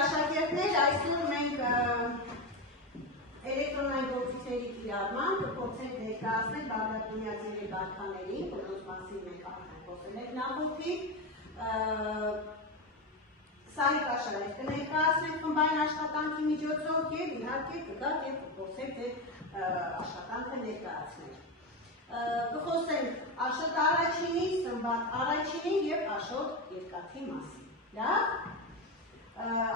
աշակերտներ, այսօր մենք էլեկտրոնային գործիքների կիրառման կփորձենք ներկայացնել Բաղրատունյաձևի բարքաներին, որոնց մասին մենք արդեն խոսել ենք նախորդին, սահիկաշարեր կներկայացնենք խմբային աշխատանքի միջոցով և իհարկե կգաք և կփորձենք ձեր աշխատանքը ներկայացնել։ Կխոսենք Աշոտ առաջինի, Սմբատ առաջինի և Աշոտ երկաթի մասին։ Լավ,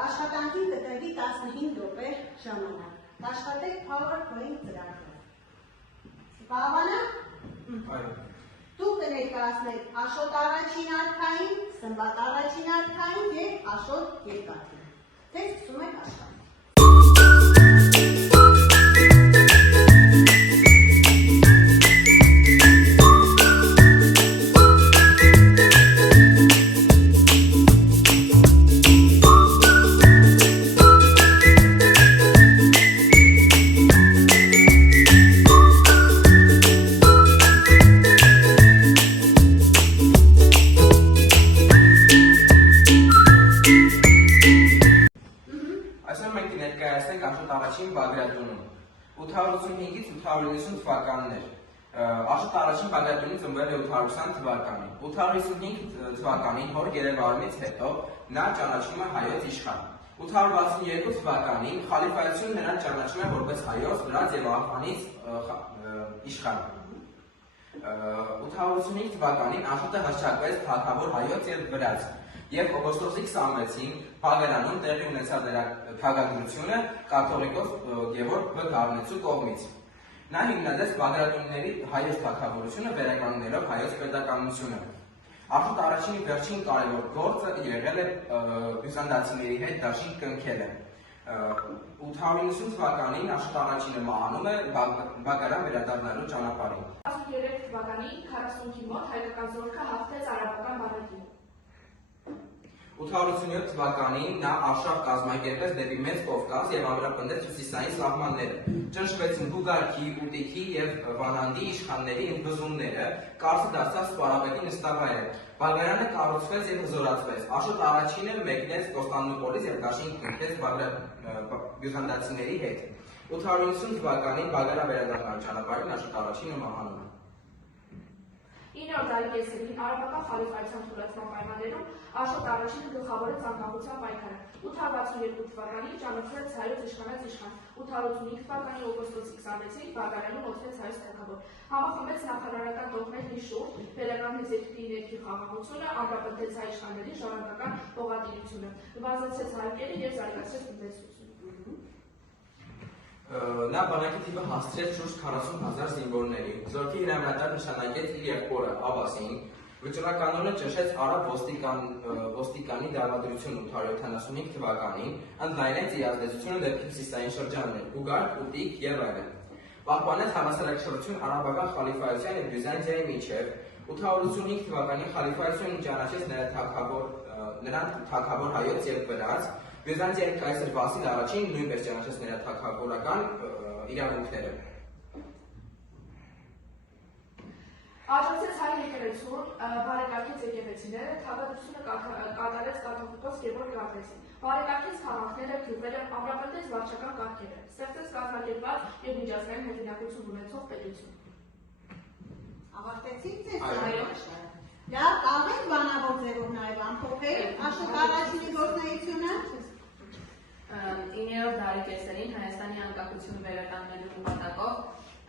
աշխատանքին կտրվի 15 րոպե ժամանակ։ Աշխատեք PowerPoint ծրագրով։ Կարողանա՞ք։ Դուք կներկայացնեք Աշոտ առաջին արքային, Սմբատ առաջին արքային և Աշոտ երկաթին։ Թե սկսում եք աշխատանք։ Բաղրատունում 885-ից 890 թվականներ Աշոտ առաջին Բաղրատունին ծնվել է 820 թվականին 855 թվականին հոր գերեվարումից հետո նա ճանաչվում է հայոց իշխան 862 թվականին խալիֆայություն նրան ճանաչում է որպես հայոց վրաց և աղվանից իշխան 885 թվականին Աշոտը հռչակվեց թագավոր հայոց և վրաց և օգոստոսի 26-ին Բաղարանում տեղի ունեցավ նրա թագադրությունը կաթողիկոս Գևորգ Վ. Գառնեցու կողմից։ Նա հիմնադրեց Բաղրատունիների հայոց թագավորությունը վերականգնելով հայոց պետականությունը։ Աշոտ առաջինի վերջին կարևոր գործը եղել է բյուզանդացիների հետ դաշինք կնքելը։ 890 թվականին Աշոտ առաջինը մահանում է Բաղարան վերադառնալու ճանապարհին։ 13 թվականին 40-ի մոտ հայկական զորքը հաղթեց արաբական Բաղրատին։ 887 թվականին նա արշավ կազմակերպեց դեպի Մեծ Կովկաս և ամրապնդեց հյուսիսային սահմանները։ Ճնշվեցին Հուգարքի, Ուտիքի և Վանանդի իշխանների ընդվզումները, Կարսը դարձավ սպարապետի նստավայրը։ Բաղարանը կառուցվեց և հզորացվեց։ Աշոտ առաջինը մեկնեց Կոստանդնուպոլիս և դաշինք կնքեց բյուզանդացիների հետ։ 890 թվականին Բաղարան վերադառնալու ճանապարհին Աշոտ առաջինը մահանում է։ 9-րդ դարի կեսերին արաբական խալիֆայության թուլացման պայմաններում Աշոտ առաջինը գլխավորեց անկախության պայքարը։ 862 թվականին ճանաչվեց հայոց իշխանած իշխան։ 885 թվականի օգոստոսի 26-ին Բաղարանում օգնեց հայոց թագավոր։ Համախմբեց նախարարական տոհմերն իր շուրջ, վերականգնեց երկրի ներքին խաղաղությունը, ամրապնդեց հայ իշխանների ժառանգական հողատիրությունը, նվազեցրեց հարկերը և զարգացրեց տնտեսությունը։ Նա բանակի թիվը հասցրեց շուրջ 40,000 զինվորների։ Զորքի հրամանատար նշանակեց իր եղբորը Աբասին, վճռականորեն ճնշեց արաբ ոստիկանի դավադրությունը 875 թվականին, ընդլայնեց իր ազդեցությունը դեպի հյուսիսային շրջաններ, Հուգարք, Ուտիկ և այլն։ Պահպանեց հավասարակշռություն արաբական խալիֆայության և Բյուզանդիայի միջև։ 885 թվականին խալիֆայությունը ճանաչեց նրան թագավոր հայոց և վրաց։ Բյուզանդիայի կայսր Վասիլ առաջին նույնպես ճանաչեց նրա թագավորական իրավունքները։ Աջակցեց հայ եկեղեցուն, բարեկարգեց եկեղեցիները, թագադրությունը կատարեց կաթողիկոս Գևորգ Գառնեցին, բարեկարգեց քաղաքները, գյուղերը, ամրապնդեց վարչական կարգերը, ստեղծեց կազմակերպված և միջազգային հեղինակություն ունեցող պետություն։ Ավարտեցիք ձեր ծրագիրը։ Լավ, կարող եք բանավոր ձևով նաև ամփոփել Աշոտ առաջինի գործունեությունը։ 9-րդ դարի կեսերին Հայաստանի անկախությունը վերականգնելու նպատակով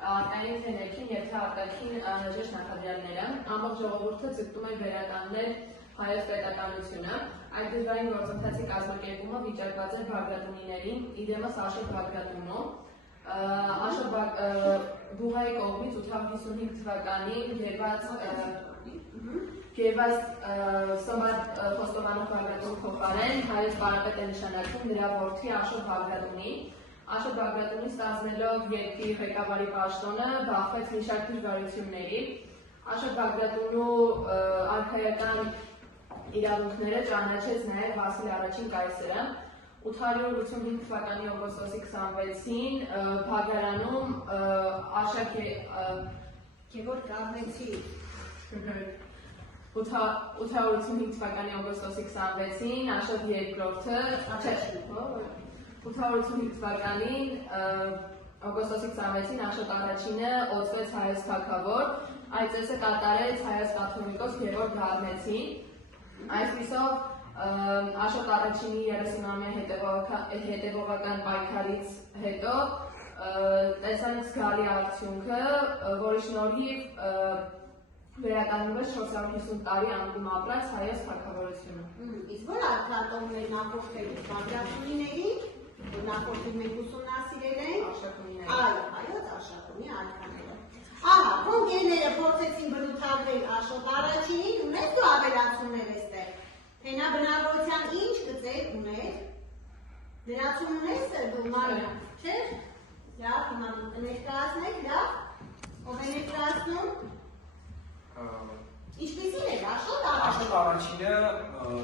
արտաքին թե ներքին և թե արտաքին անհրաժեշտ նախադրյալները ամբողջ ժողովուրդը ձգտում են վերականգնել հայոց պետականությունը։ Այդ դժվարին գործընթացի կազմակերպումը վիճակված էր Բաղրատունիներին, իդեմս Աշոտ Բաղրատունում։ Աշոտ Բուղայի կողմից 855 թվականին Գերված Սմբատ Խոստովանով Բաղրատունի փոխարեն հայոց պարապետ է նշանակում նրա որդի Աշոտ Բաղրատունի։ Աշոտ Բաղրատունի ստանձնելով երկրի ղեկավարի պաշտոնը բախվեց մի շարք դժվարությունների։ Աշոտ Բաղրատունու արքայական իրավունքները ճանաչեց նաև Վասիլ առաջին կայսրը։ 885 թվականի օգոստոսի 26-ին Բաղարանում Աշոտ Գևորգ Գառնեցի 885 թվականի օգոստոսի 26-ին Աշոտ II-ը 885 թվականին օգոստոսի 26-ին Աշոտ I-ը օծվեց Հայոց թագավոր, այդ ծեսը կատարեց Հայոց կաթողիկոս Գևորգ Գառնեցին։ Այսպիսով Աշոտ I-ի 30-ամյա հետևողական պայքարից հետո տեսանք զգալի արդյունքը, որի շնորհիվ վերականգնվեց 450 տարի անկում ապրած Հայոց թագավորությունը։ Իսկ որ արտատոմներ նախորդելու բաղրատունիներին, որ նախորդին մենք ուսումնասիրել ենք, այո, հայոց Աշոտունի արքաները։ Ահա, քոնգերները փորձեցին բնութագրել Աշոտ I-ին, ունես դու ավելացումներ էստեղ, թե նա բնավորության ինչ գծեր ուներ, դրացում ունես դու Մարիա, չէ՞։ Լավ, հիմա դու կներկայացնեք, լավ, ով է ներկայացնում։ Ինչպիսին էր Աշոտ I-ը։ Աշոտ I-ը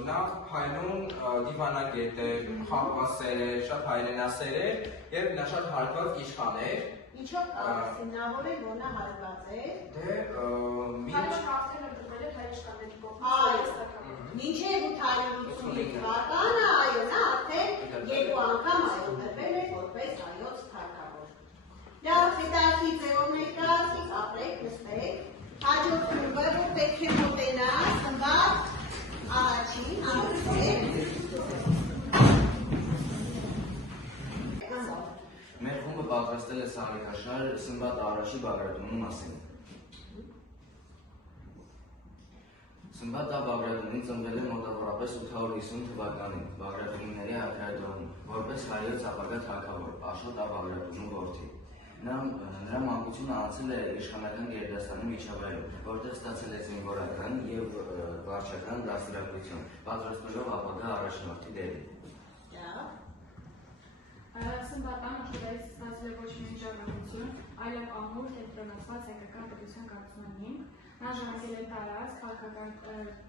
նա հայրուն դիվանագետ էր, խաղաղասեր էր, շատ հայրենասեր էր եւ նա շատ հարգված իշխան էր։ Ինչով հիմնավոր է, որ նա հարգված է։ Դե Հայոց հաղթերը դրվել էր հայ իշխանների Այո, կողմից։ մինչև 855 թվականը, այո, նա արդեն երկու անգամ այո դրվել էր որպես հայոց թագավոր։ Լավ, հետաքրքիր ձևով ներկայացնեք, ապրեք, նստեք։ Հաջորդ ուղը, որ պետք է մոտենա, Սմբատ I-ին, անցեք։ Մեր խումբը պատրաստել է սանրիկաշար Սմբատ I-ի բաղրատունի մասին։ Սմբատ I-Բաղրատունին ծնվել է մոտավորապես 850 թվականին Բաղրատունիների արքայադրոնում, որպես հայոց ապագա թագավոր Աշոտ I-Բաղրատունու որդի։ Նրա մանկությունը անցել է իշխանական գերդաստանի միջավայրում, որտեղ ստացել է զինվորական եւ վարչական դաստիարակություն, պատրաստելով ապագա առաջնորդի դերին։ Սմբատան Աշոտից ստացել է ոչ միայն ժառանգություն, այլև ամուր կենտրոնացված հայկական պետության կառուցմանին։ Նա ժառանգել է տարածք, քաղաքական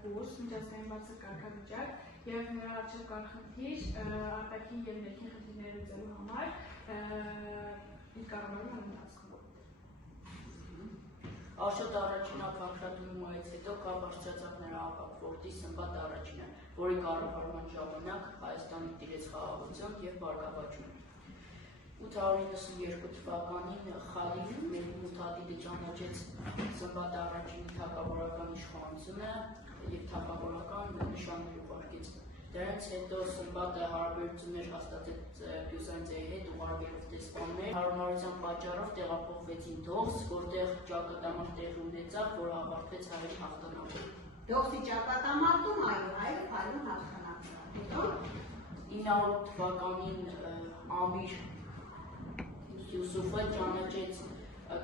կուրս, միջազգային բարձր կարգավիճակ եւ նրա առջեւ կար խնդիր արտաքին եւ ներքին խնդիրները լուծելու համար իր կառավարման ընթացքում։ Աշոտ I-ին Բաղրատունումից հետո կա բարձրացավ նրա ապակ որդի Սմբատ I-ը, որի կառավարման ժամանակ Հայաստանը տիրեց խաղաղություն եւ բարգավաճում։ 892 թվականին Խալիֆ Մehmud-ը ճանաչեց Սմբատ I-ի թագավորական իշխանությունը եւ թագավորական նշաններ ուղարկեց։ Դրանից հետո Սմբատը հարաբերություններ հաստատեց Բյուզանդիայի հետ ուղարկելով դեսպաններ, հարմարության պատճառով տեղափոխվեցին Դողս, որտեղ ճակատամարտ տեղի ունեցավ, որը ավարտվեց հայերի հաղթանակով։ Դողսի ճակատամարտում այո, հայերը փայլուն հաղթանակել։ Հետո 900 թվականին Ամիր Յուսուֆը ճանաչեց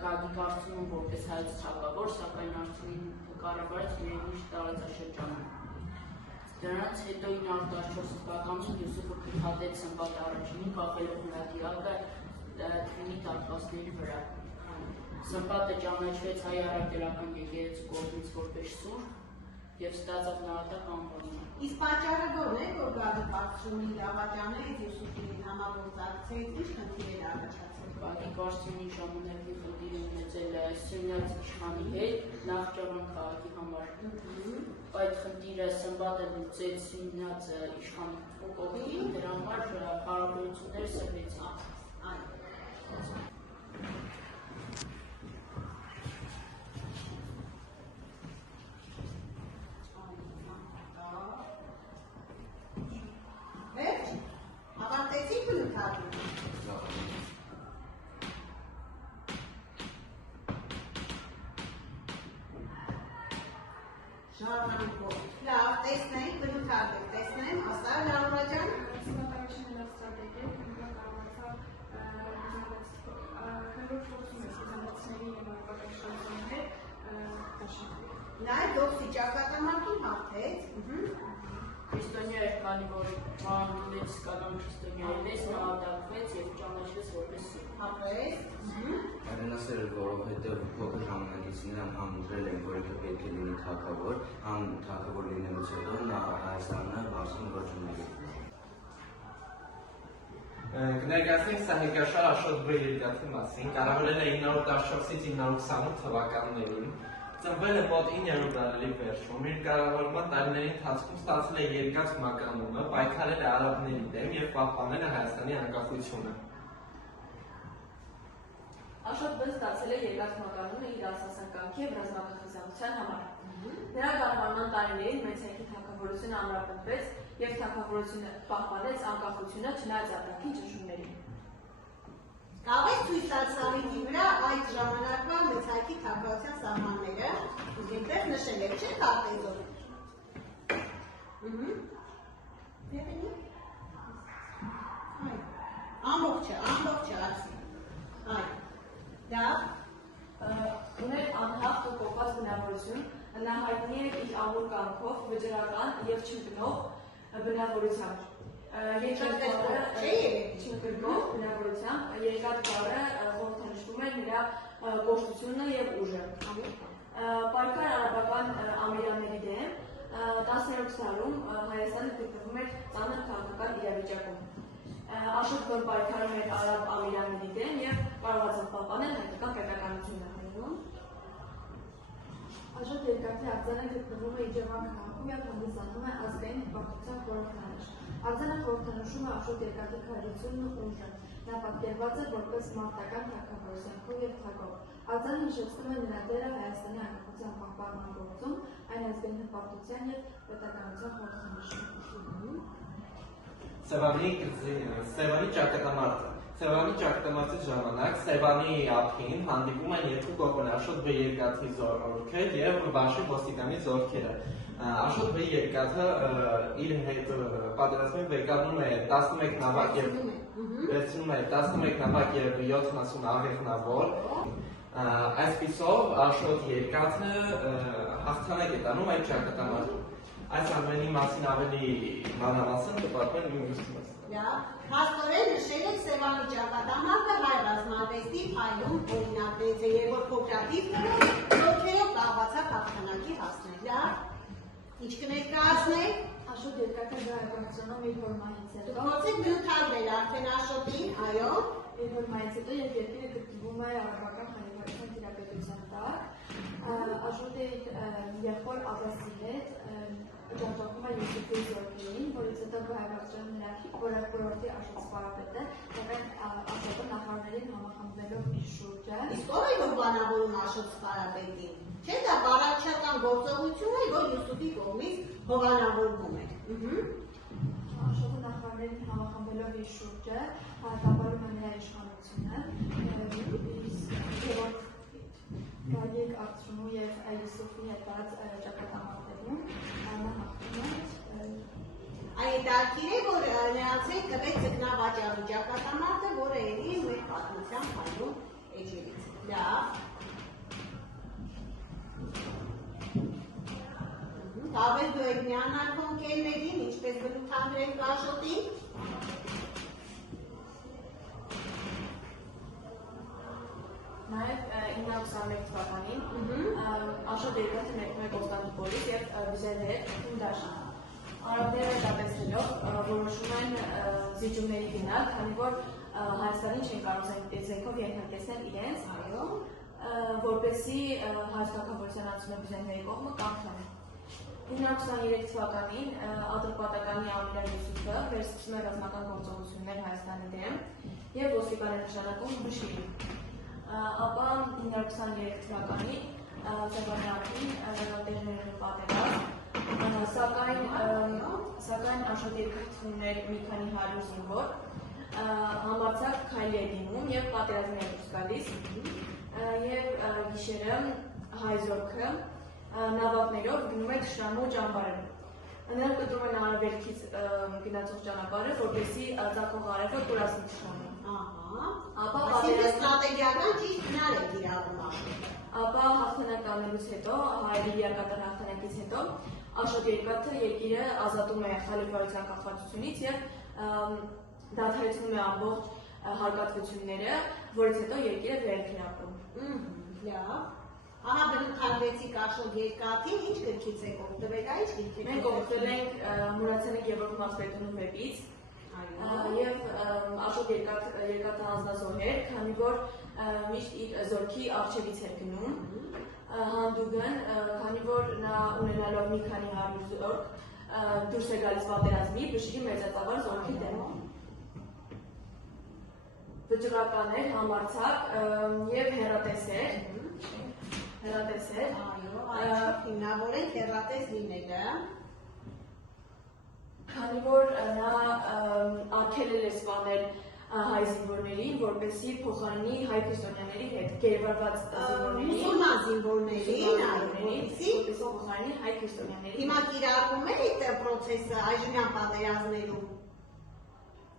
Գագիկ Արցունուն որպես հայոց թագավոր, սակայն Արցունին կառավարեց միայն տարածաշրջանում։ Դրանից հետո 914 թվականին Յուսուֆը փոխադրեց Սմբատ I-ին, կախելով նրա դիակը Թյունի տարածքների վրա։ Սմբատը ճանաչվեց հայ առաքելական եկեղեցու կողմից որպես սուրբ եւ ստացավ նահատակ անվանը։ Իսկ պատճառը ո՞րն է, որ Գագիկ Արցունին դավաճանեց Յուսուֆին համագործակցեց, ինչ խնդիրներ առաջացել։ Գագիկ Արցունի ժամանակի խնդիր ունեցել Սյունյաց իշխանի հետ Նախճավան քաղաքի համար։ Այդ խնդիրը Սմբատը լուծեց Սյունյաց իշխանի կողմից, դրա համար հարաբերություններ սրվեցին։ Վերջ, ավարտեցիք բնութագրումը։ Ժառանգով։ Լավ, տեսնենք, բնութագրեք, տեսնենք, ասա Լաուրա ջան։ Սմբատ I-ը լավ ստրատեգիա է, նա կարողացավ քրոջ փոխում է բյուզանդացիների եւ արաբական հետ դաշնակցել։ Նայ Դողսի ճակատամարտում հաղթեց։ Քրիստոնյա էր, քանի որ մանուլից կանոն քրիստոնյայի պես նահատակվեց եւ ճանաչվեց որպես սուրբ։ Հաղթեց։ Հայրենասեր էր, որովհետև փոքր ժամանակից նրան համոզել են, որ ինքը պետք է լինի թագավոր, թագավոր լինելուց հետո նա Հայաստանը բարձրում ոչնչի։ Կներկայացնենք սահիկաշար Աշոտ B. Երգաթի մասին, կառավարել է 914-ից 928 թվականներին, Ծնվել է մոտ 9-րդ դարերի վերջում, իր կառավարման տարիների ընթացքում ստացել է երկաթ մականունը, պայքարել է արաբների դեմ և պահպանել է Հայաստանի անկախությունը։ Աշոտ-Բ-ն ստացել է երկաթ մականունը իր ասասնկանքի և ռազմաքաղաքական համար։ Նրա կառավարման տարիներին մեծ հերթի թագավորությունը ամրապնդվեց և թագավորությունը պահպանեց անկախությունը չնայած արտաքին ճնշումներին։ Կարող եք ցույց տալ սալիդի վրա այդ ժամանակվա մեծ հայքի թագավորության սահմանները, իսկ այնտեղ նշել եք, չէ՞, քարտեզով։ Եղենի։ Ամբողջը, արսի։ Այ։ Դա ուներ անհավտ ու կողված բնավորություն, նա հայտնի է իր ամուր կյանքով, վճռական և չընկնող բնավորությամբ։ Չընկնող բնավորությամբ երկաթ բառը խորհրդանշում է նրա կոշտությունը և ուժը։ Պայքար արաբական ամիրանների դեմ 10-րդ դարում Հայաստանը գտնվում էր ծանր քաղաքական իրավիճակում։ Աշոտ-Բ-ն պայքարում էր արաբ ամիրանների դեմ և կարողացավ պահպանել հայկական պետականությունը։ Աշոտ երկաթի արձանը գտնվում է Իջևան քաղաքում և հանդիսանում է ազգային հպարտության խորհրդանիշ։ Արձանը խորհրդանշում է Աշոտ երկաթի քաջությունն ու ուժը։ Նա պատկերված է որպես մարտական թագավոր, զենքով և թագով։ Արձանը հիշեցնում է նրա դերը Հայաստանի անկախության պահպանման գործում, այն ազգային հպարտության և պետականության խորհրդանիշում։ Սևանի ճակատամարտը։ Սևանի ճակատամարտի ժամանակ Սևանի ափին հանդիպում են երկու կողմեր՝ Աշոտ-Բ երկաթի զորքը և Վաշի ոստիկանի զորքերը։ Աշոտ-Բ երկաթը իր հետ պատերազմին վերկանգնում է 11 նավակ և 70 աղեղնավոր։ Այսպիսով Աշոտ երկաթը հաղթանակ է տանում այդ ճակատամարտում։ Այս ամենի մասին ավելի մանրամասն կպատմեմ իմ ուսուցիչը։ Հաստորեն նշել եք Սևանի ճակատամարտը հայ ռազմարվեստի փայլուն օրինակներից է, երբ որ փոքրաթիվ զորքերով կարողացավ հաղթանակի հասնել։ Ինչ կներկայացնեք։ Աշոտ երկաթը գրականությունում իր հորմայից հետո։ Փորձեք բնութագրել արդեն Աշոտին, այո։ Իր հորմայից հետո և երկիրը գտնվում է արաբական խանիվարության տիրապետության տակ։ Աշոտը եղբոր Աբասի հետ ջախջախում է Յուսուֆի զորքերին, որից հետո գահավարժան նրա որորդի Աշոտ Սպարապետը, սակայն Աշոտը նախարարներին համախմբվելով իր շուրջը։ Իսկ ով է որ բանավորում Աշոտ Սպարապետին։ Չէ՞ դա բարակչական գործողություն է, որ Յուսուֆի կողմից հովանավորվում է։ Աշոտը նախարարներին համախմբվելով իր շուրջը տապալում է նրա իշխանությունը, Գագիկ Արծրունու և Յուսուֆի հետ տարած ճակատամարտերում նա հաղթում է։ Այդ արկիր է, որ նրանց հետ տվեց ձկնավաճառի ճակատամարտը, որը էլի մեր պատմության փայլուն էջերից։ Լավ։ Հավես դու եք միանալ քոնկերներին, ինչպես բնութագրել Աշոտին։ Նաև 921 թվականին Աշոտ երկաթը ներկում է Կոստանդնուպոլիս և Բյուզելներ դաշտ։ Արաբները դատեցնելով որոշում են զիջումների գնալ, քանի որ Հայաստանին չեն կարող զենքով ենթարկեցնել իրենց, որպեսզի հայոց թագավորության անցումը Բյուզելների կողմը կանխեն։ 923 թվականին Ատրպատականի Ամիրան Յուսուֆը վերսկսում է ռազմական գործողություններ Հայաստանի դեմ և ոստիկան է նշանակում Բշիրին։ Ապա 923 թվականին Սևանյանին տեղներ պատերազմ, սակայն Աշոտ երկաթն ուներ մի քանի 100 զինվոր, համարձակ քայլի է դիմում և պատերազմի է դուրս գալիս, և գիշերը հայ զորքը նավակներով գնում է թշնամու ճամբարերում։ Նրանք կտրում են արևելքից գնացող ճանապարհը, որպեսզի ծագող արևը կորացնի թշնամուն։ Այսինքն ստրատեգիական ճիշտ հնար է կիրառում Աշոտը։ Ապա հաղթանակ անելուց հետո, հայերի լիակատար հաղթանակից հետո, Աշոտ երկաթը երկիրը ազատում է խալիֆայության կախվածությունից և դադարեցնում է ամբողջ հարկատվությունները, որից հետո երկիրը վերք է ապրում։ Լավ։ Ահա բնութագրեցիք Աշոտ երկաթին, ինչ գրքից եք օգտվել, ինչ գրքից։ Մենք օգտվել ենք Մուրացյանի Գևորգ Մասպետունու վեպից և Աշոտ երկաթը հանձնազոհ էր, քանի որ միշտ իր զորքի առջևից էր գնում, հանդուգն, քանի որ նա ունենալով մի քանի 100 զորք դուրս է գալիս պատերազմի բշրի մեծածավալ զորքի դեմ։ Վճռական էր, համարձակ եւ հեռատես էր։ Այո, այո, հիմնավորենք հեռատես լինելը։ Քանի որ նա արգելել է սպանել հայ զինվորներին, որպեսզի փոխարինի հայ քրիստոնյաների հետ գերեվարված զինվորներին, մուսուլման զինվորներին, որպեսզի փոխարինի հայ քրիստոնյաների։ Հիմա կիրառվում է այդ process-ը այժմյան պատերազմներում։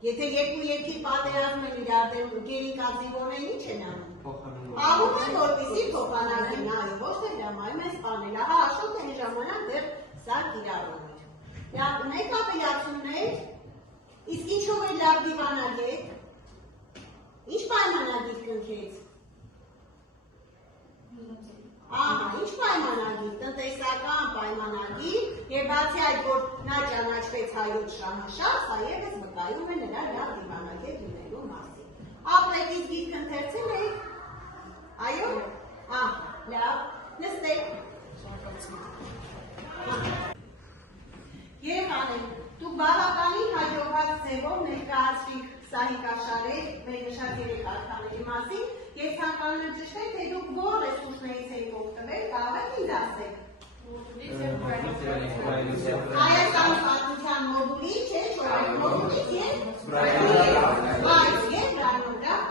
Եթե երկու երկիր պատերազմ են իրար դեմ գերինկած զինվորներին ինչ են անում։ Անում են որպեսզի փոխանակեն, այո, ոչ թե հրամայում են սպանել, ահա Աշոտը այն ժամանակ դեռ սա կիրառվում էր։ Լավ, ունեք ապելացիաներ, իսկ ինչով է լավ դիվանագետ, ինչ պայմանագիր կնքեց։ Ահա, ինչ պայմանագիր, տնտեսական պայմանագիր, եւ բացի այդ, որ նա ճանաչվեց հայոց շահաշահ, սա ևս վկայում է նրա լավ դիվանագետ լինելու մասին։ Ապրետից գիրք ընթերցել եք։ Այո։ Լավ, նստեք։ Երեխաներ, դուք բավականին հաջողված ձևով ներկայացրիք սահիկաշարեր մեր նշած երեք արքաների մասին, եւ ցանկանում եմ ճշտել, թե դուք որ ռեսուրսներից եք օգտվել, կարող եք ինձ ասեք։ Հայաստանի պատմության մոդուլի, չէ՞, մոդուլից եւ Վրանորգրաֆ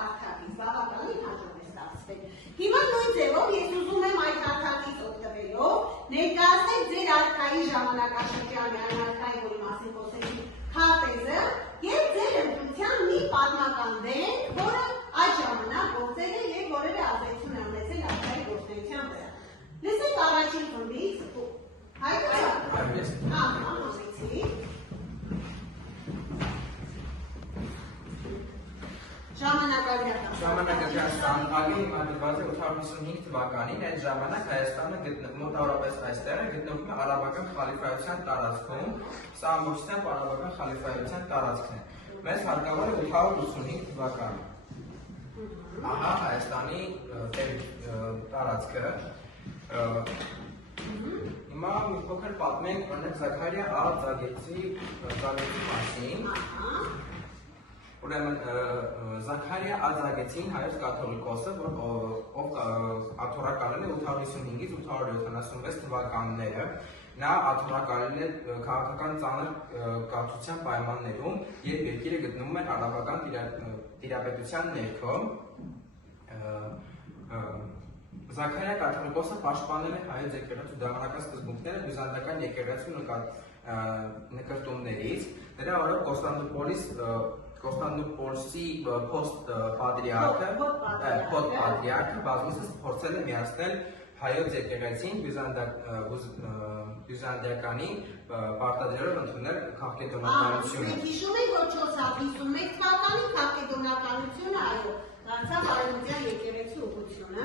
արքայից բավականին հաջող է ստացվել։ Հիմա նույն ձևով ես ուզում եմ այդ արքայից օգտվելով ներկայացնել ձեր արքայի ժամանակաշրջանի այն արքայի, որի մասին խոսեցի, քարտեզը եւ ձեր ընտրության մի պատմական դենք, որը այդ ժամանակ գործել է եւ որևէ ազդեցություն է ունեցել արքայի գործունեության վրա։ Լսեք առաջին խմբից, հայտնի է։ Համեցի։ Ժամանակակցության ալի հիմնադրված է 855 թվականին, այդ ժամանակ Հայաստանը մոտավորապես այստեղ է գտնվում է արաբական խալիֆայության տարածքում, սա ամբողջությամբ արաբական խալիֆայության տարածքն է։ Մեզ հարկավոր է 885 թվականը։ Ահա Հայաստանի տարածքը։ Հիմա մի փոքր պատմենք օրինակ Զաքարիա Ա-Զագեցի մասին։ Ուրեմն Զաքարիա Ա-Զագեցին հայոց կաթոլիկոսը, ով աթոռակալել է 855-ից 876 թվականները, նա աթոռակալել է քաղաքական ծանր կաթության պայմաններում, երբ երկիրը գտնվում է արաբական տիրապետության ներքո։ Զաքարիա կաթոլիկոսը պաշտպանել է հայոց եկեղեցու դավանական սկզբունքները բյուզանդական եկեղեցու նկրտումներից, նրա օրոք Կոստանդնուպոլսի փոստպատրիարքը բազմիցս փորձել է միացնել հայոց եկեղեցին բյուզանդիականի պարտադրելով ընդունել քաղաքեդոնականությունը։ Մենք հիշում ենք, որ 451 թվականին քաղաքեդոնականությունը, այո, դարձավ արևմտյան եկեղեցու ուղղությունը։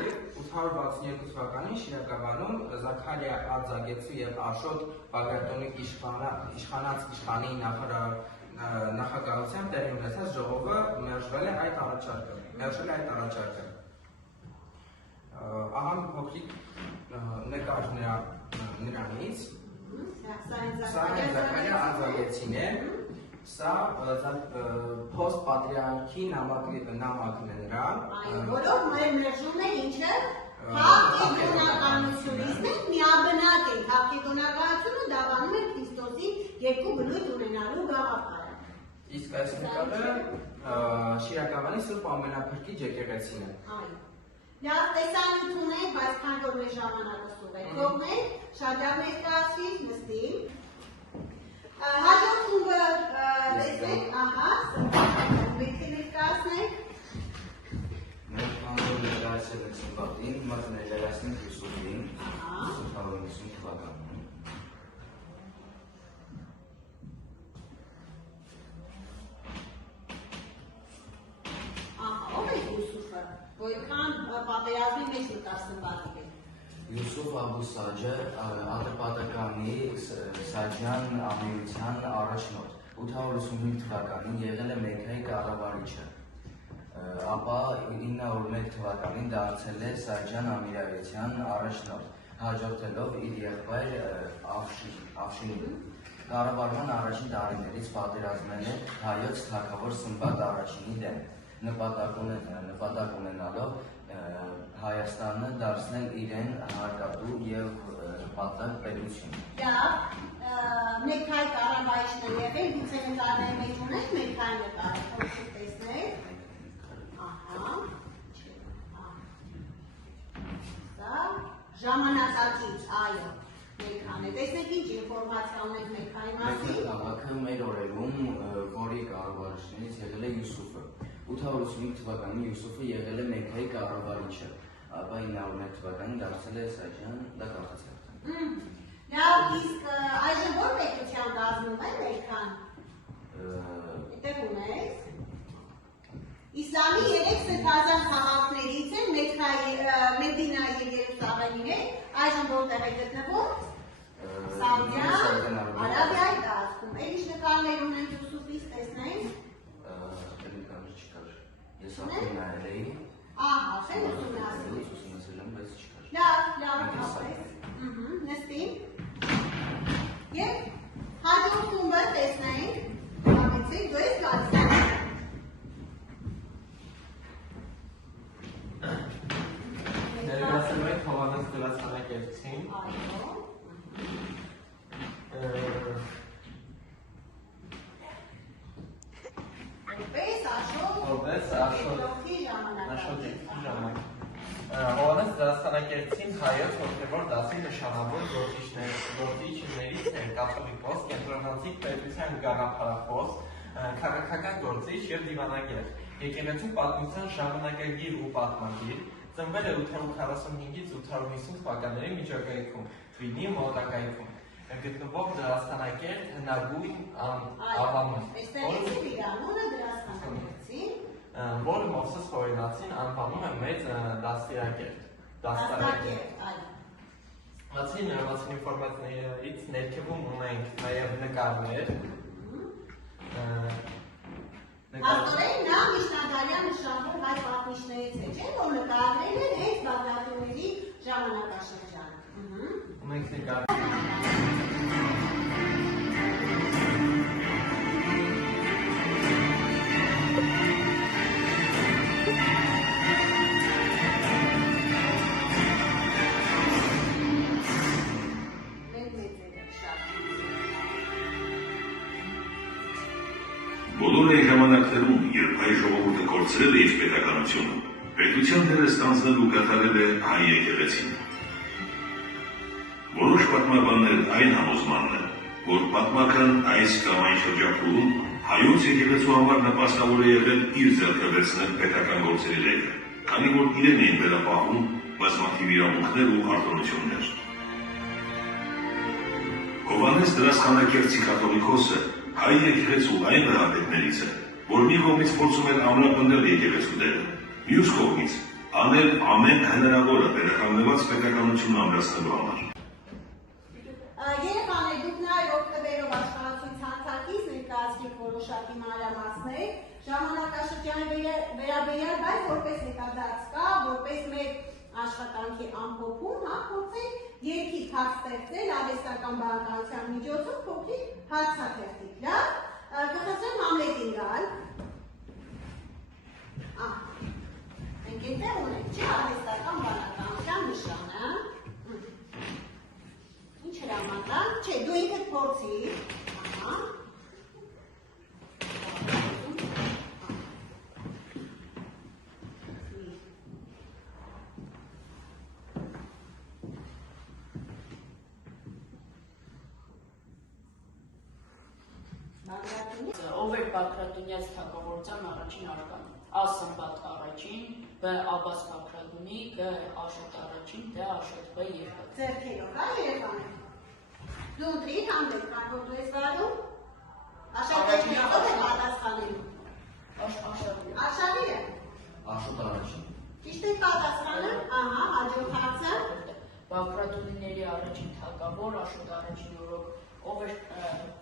862 թվականին Շիրակաբանում Զաքարիա Ա-Զագեցու եւ Աշոտ Բագրատոնի իշխանի նախագահությամբ տեղի ունեցած ժողովը մերժվել է այդ առաջարկը։ Ահա մի փոքրիկ նկար նրանից։ Սա Զաքարիա Ա-Զագեցին է։ Սա փոստ-պատրիարքի նամակն է նրա։ Որով մերժում է ինչը քաղաքեդոնականությունից միաբնակ է, քաղաքեդոնականությունը դավանում է Քրիստոսի երկու բնույթ ունենալու գաղափարը։ Իսկ այս նկարը Շիրակաբանի Սուրբ Ամենափրկիչ եկեղեցին է։ Այո։ Լավ տեսանյութ ունենք, բայց քան որ մեր ժամանակը սուղ է, թողնենք, շատյար ներկայացվի, նստի։ Հաջորդ խումբը տեսնենք, ահա, պետք է ներկայացնենք։ Մենք կանոնը ներկայացել ենք սմբատին, հիմա կներկայացնենք Հիսուսին, 850 թվականին։ Ով է Յուսուֆը, որքան պատերազմի մեջ մտար սմբատի հետ։ Յուսուֆ Աբու Սաջը Ատրպատականի Սաջյան ամիրության առաջնորդ 885 թվականին եղել է Մեքքայի կառավարիչը։ ապա 901 թվականին դարձել է Սաջան Ամիրավետյան առաջնորդ, հաջորդելով իր եղբայր Ավշինին։ Կառավարման առաջին տարիներից պատերազմել է հայոց թագավոր Սմբատ առաջինի դեմ, նպատակ ունենալով Հայաստանը դարձնել իրեն հարկատու և պատակ պետություն։ Լավ, մեկ հայ կառավարիչն է եղել, գուցե նկարների մեջ ունեք մեկ հայ նկար, փորձեք տեսնել։ Ահա, սա ժամանակակից, այո, մեկ հան է։ Տեսնեք ինչ ինֆորմացիա ունենք մեկ հայ մասին։ Քաղաքը մեր օրերում, որի կառավարիչներից եղել է Յուսուֆը։ 885 թվականին Յուսուֆը եղել է մեկ հայ կառավարիչը, ապա 901 թվականին դարձել է Սաջան, դա քաղաքացիական։ Լավ, իսկ այժմ որ պետության կազմում է մեկ հան։ Այդտեղ ունես։ Իսլամի 3 սրբազան քաղաքներից են Մեդինա և Երուսաղեմին է, այժմ որտեղ է գտնվում։ Սաուդյան Արաբիայի տարածքում։ Էլ ինչ նկարներ ունենք Յուսուֆից տեսնենք։ Ես արդեն նայել էի։ Ահա, ասել ուսումնասիրել։ Ուսումնասիրել եմ, բայց չկար։ Լավ, ապրես։ Նստի։ Եվ հաջորդ խումբը տեսնենք, համեցեք, դու ես գալիս։ Ներկայացնում ենք Հովհաննես դերասանագործին։ Որպես Աշոտ երկրի ժամանակ։ Հովհաննես դերասանագործին հայոց հոգևոր դասի նշանավոր գործիչներից էր կաթոլիկոս, կենտրոնացի պետության գաղափարախոս, քաղաքական գործիչ և դիվանագետ, եկեղեցու պատմության ժամանակագիր ու պատմագիր, ծնվել է 845-ից 850 թվականների միջակայքում, Թվինի մոտակայքում, գտնվող դերասանագետ հնագույն Ավանում, որը Մովսես Խորենացին անվանում է մեծ դաստիարակետ։ Բացի ինֆորմացիաներից ներքևում ունենք նաև նկարներ։ Աստորեն նա միջնադարյան նշանավոր հայ պատմիչներից է, չէ՞, որ նկարել են հենց Բաղդադյանների ժամանակաշրջանը։ Ունենք նկար։ Բոլոր այն ժամանակներում, երբ հայ ժողովուրդը կորցրել է իր պետականությունը, պետության դերը ստանձնելու կատարել է հայ եկեղեցին։ Որոշ պատմաբաններ այն համոզմանն են, որ պատմական այս կամ այն շրջափուլում հայոց եկեղեցու համար նպաստավոր է եղել իր ձեռքը վերցնել պետական գործերի լեգը, քանի որ իրեն էին վերապահում բազմաթիվ իրավունքներ ու արտոնություններ։ Հովհաննես դերասանագործի կաթոլիկոսը հայ եկեղեցու այն նահատակներից է, որ մի կողմից փորձում էր ամրապնդել եկեղեցու դերը, մյուս կողմից անել ամեն հնարավորը վերականգնված պետականությունը ամրացնելու համար։ Երեխաներ, դուք նաև օգտվելով աշխարհացույց հանցակից ներկայացրիք որոշակի մանրամասներ, ժամանակաշրջանի վերաբերյալ, բայց որպես հետադարձ կա, որպես մեր աշխատանքի ամփոփում, փորձենք երկիր հաց ստեղծել արհեստական բանականության միջոցով փոքրիկ հացաթերթիկ, լավ, կխոսեմ Համլետին գալ, մենք այնտեղ ունենք, չէ, արհեստական բանականության նշանը, ինչ հրամանան, չէ, դու ինքդ փորձիր, Ով էր Բագրատունյաց թագավորության առաջին արկան, Ա. Սմբատ առաջին, Բ. Աբբաս Բագրատունի, Գ. Աշոտ առաջին, Դ. Աշոտ Բ. երկրորդ։ Ձեռքերով, հա երեխաներ։ Դու ընտրիր հանդեպ, քան որ դու ես վարում, աշակերտներով է պատասխանելու։ Արշավիրը։ Աշոտ առաջին։ Ճիշտ է պատասխանը, ահա, հաջորդ հարցը։ Բագրատունիների առաջին թագավոր, Աշոտ առաջին օրոք, ով էր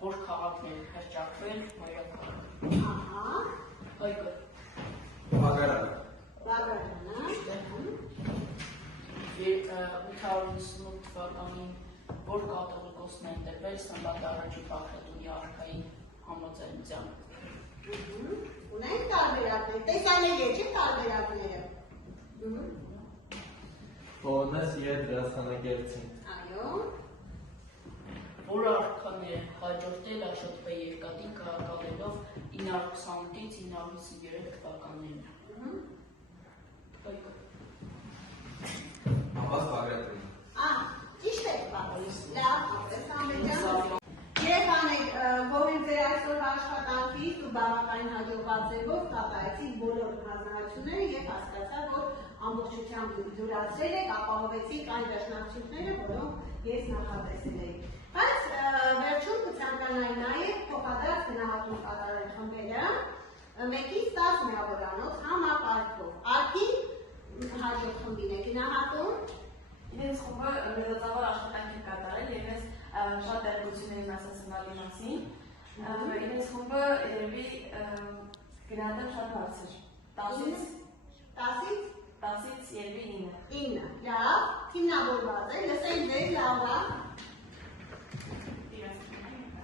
որ քաղաքներ հրճակվել, մայրաքաղաք։ Ահա։ Հայկը։ Մագար կատարել Սմբատ առաջի Բաղրատունի արքայի համաձայնությամբ։ Ունենք տարբերակներ, տեսանելի չէ տարբերակները։ Բոլորս ետ դրասանագերցին։ Այո։ Որ արքաները հաջորդել Աշոտվե երկաթին կարգալելով 928-ից 953 թվականներին։ Աբաս Բաղրատունի։ Ճիշտ եք պատմում։ Լավ, Սամբեջան։ Երեխաներ, ողջույն ձեր այսօր աշխատանքից ու բավական հաջողված ձևով կատարեցիք բոլոր հանրությունները եւ հասկացա, որ ամբողջությամբ դուրացրել եք, ապահովեցիք այն դաշնակցությունները, որոնք ես նախատեսել էի։ Բայց վերջում կցանկանայի նաեւ փոխադարձ գնահատում կատարել խմբերը 1-ից 10 միավորանոց համակարգով։ Արքի հաջորդ խմբին է գնահատում։ Իրենց խումբը մեծավոր աշխատանք է կատարել եւ ես շատ դերակցություններ եմ ասած սնալի մասին։ Իրենց խումբը երևի գնահատեմ շատ բարձր։ 10-ից երևի 9։ 9։ Լավ, թիմնավորված է, լսենք ձեր Լավա։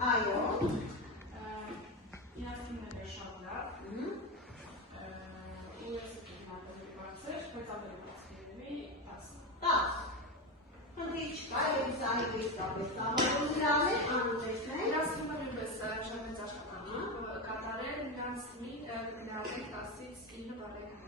Այո։ Իրենց թիմն է շատ լավ։ Ես գնահատել բարձր, բայց ավելի բարձր երևի 10։ 10։ Խնդրի չկա, եւ սահիվի կապեց համարունիան է, անունեցնենք։ Իրենց թիմը նույնպես շատ մեծ աշխատանք կատարել, նրանց թիմին գնահատել 10-ից 9 բառեր։